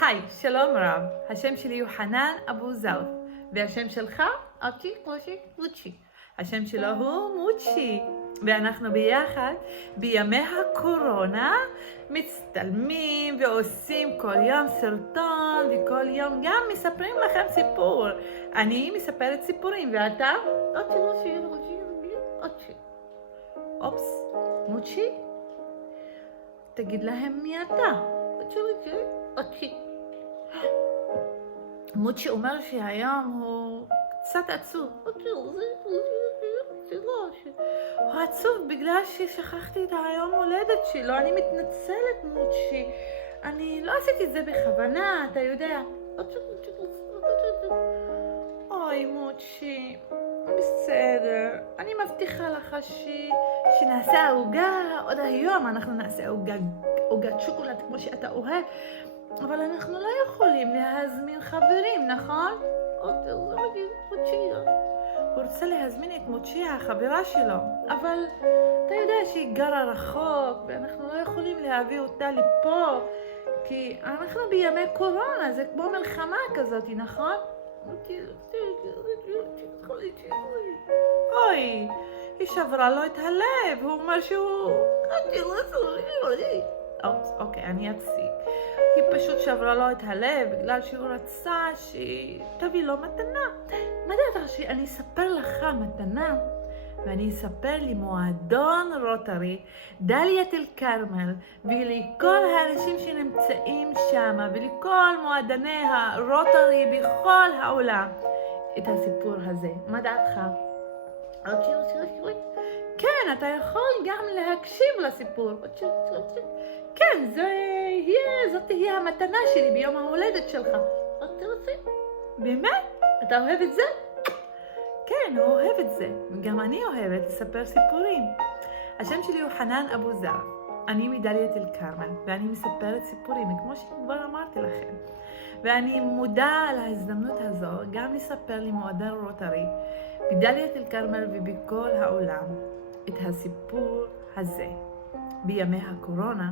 היי, שלום רב. השם שלי הוא חנן אבו זלף, והשם שלך? אבצ'י, קושי, מוצ'י. השם שלו הוא מוצ'י, ואנחנו ביחד בימי הקורונה מצטלמים ועושים כל יום סרטון וכל יום גם מספרים לכם סיפור. אני מספרת סיפורים, ואתה? אופס, מוצ'י? תגיד להם מי אתה. מוצ'י אומר שהיום הוא קצת עצוב. הוא עצוב בגלל ששכחתי את היום הולדת שלו. אני מתנצלת, מוצ'י. אני לא עשיתי את זה בכוונה, אתה יודע. אוי, מוצ'י. בסדר. אני מבטיחה לך שנעשה עוגה. עוד היום אנחנו נעשה עוגת שוקולד כמו שאתה אוהב. אבל אנחנו לא יכולים להזמין חברים, נכון? הוא רוצה להזמין את מוצ'י, החברה שלו, אבל אתה יודע שהיא גרה רחוק ואנחנו לא יכולים להביא אותה לפה כי אנחנו בימי קורונה, זה כמו מלחמה כזאת, נכון? אוי, היא שברה לו את הלב, הוא אומר שהוא... אוקיי, אני אפסיק. היא פשוט שברה לו את הלב בגלל שהוא רצה שתביא לו מתנה. מה דעתך שאני אספר לך מתנה? ואני אספר למועדון רוטרי, דליית אל כרמל, ולכל האנשים שנמצאים שם, ולכל מועדני הרוטרי בכל העולם, את הסיפור הזה. מה דעתך? כן, אתה יכול גם להקשיב לסיפור. כן, זאת תהיה המתנה שלי ביום ההולדת שלך. אתה רוצה? באמת? אתה אוהב את זה? כן, הוא אוהב את זה. וגם אני אוהבת לספר סיפורים. השם שלי הוא חנן אבו זלף. אני מדליית אל כרמל, ואני מספרת סיפורים, כמו שכבר אמרתי לכם. ואני מודה על ההזדמנות הזו גם לספר למועדון רוטרי בדליית אל כרמל ובכל העולם את הסיפור הזה. בימי הקורונה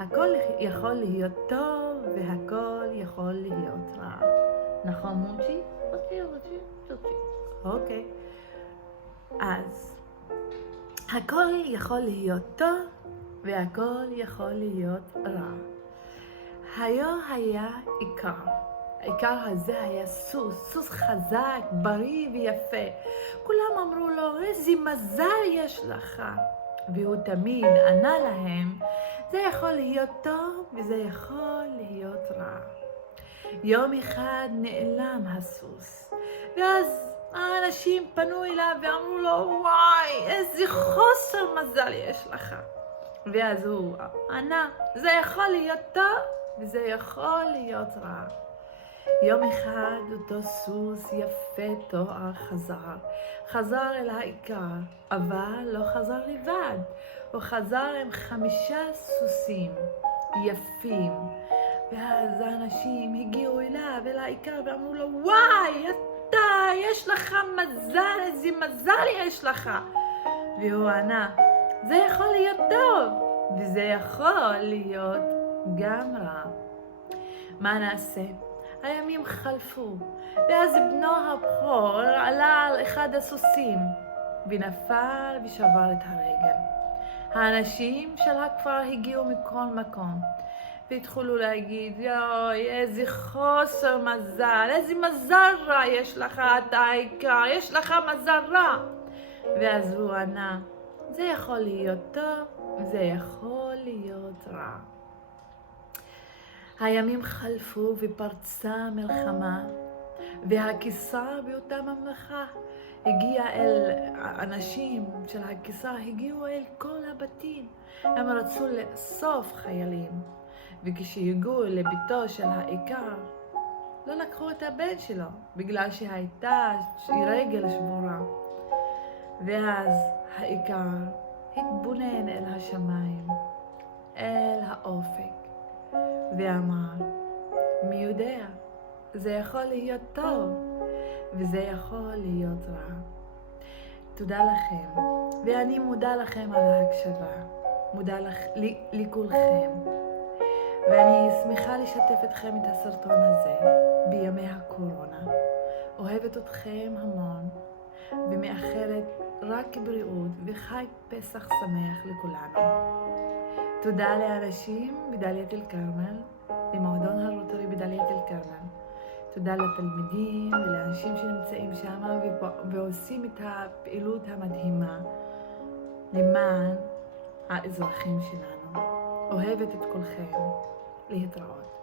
הכל יכול להיות טוב והכל יכול להיות רע. נכון, מוצ'י? אוקיי. אז הכל יכול להיות טוב והכל יכול להיות רע. היום היה עיקר. העיקר הזה היה סוס חזק, בריא ויפה. כולם אמרו לו, איזה מזל יש לך. והוא תמיד ענה להם, זה יכול להיות טוב וזה יכול להיות רע. יום אחד נעלם הסוס, ואז האנשים פנו אליו ואמרו לו, וואי, איזה חוסר מזל יש לך. ואז הוא ענה, זה יכול להיות טוב וזה יכול להיות רע. יום אחד אותו סוס יפה תואר חזר אל העיקר, אבל לא חזר לבד. הוא חזר עם 5 סוסים יפים. ואז האנשים הגיעו אליו, אל העיקר, ואמרו לו, וואי, יש לך מזל, איזה מזל יש לך. והוא ענה, זה יכול להיות טוב, וזה יכול להיות גם רע. מה נעשה? הימים חלפו, ואז בנו הבכור עלה על אחד הסוסים, ונפל ושבר את הרגל. האנשים של הכפר הגיעו מכל מקום, והתחילו להגיד, יואי, איזה חוסר מזל, איזה מזל רע יש לך, אתה העיקר, יש לך מזל רע. ואז הוא ענה, זה יכול להיות טוב, וזה יכול להיות רע. הימים חלפו ופרצה מלחמה, והקיסר באותה ממלכה הגיע אל אנשים של הקיסר, הגיעו אל כל הבתים. הם רצו לאסוף חיילים, וכשהגיעו לביתו של העיקר, לא לקחו את הבן שלו, בגלל שהייתה רגל שבורה. ואז העיקר התבונן אל השמיים, אל האופק, ואמר, מי יודע, זה יכול להיות טוב וזה יכול להיות רע. תודה לכם, ואני מודה לכם על ההקשבה, מודה לכולכם. ואני שמחה לשתף אתכם את הסרטון הזה בימי הקורונה. אוהבת אתכם המון ומאחלת רק בריאות וחג פסח שמח לכולנו. תודה לאנשים בדליית אל כרמל, למועדון הרוטרי בדליית אל כרמל. תודה לתלמידים ולאנשים שנמצאים שם ועושים את הפעילות המדהימה למען האזרחים שלנו. אוהבת את כולכם. להתראות.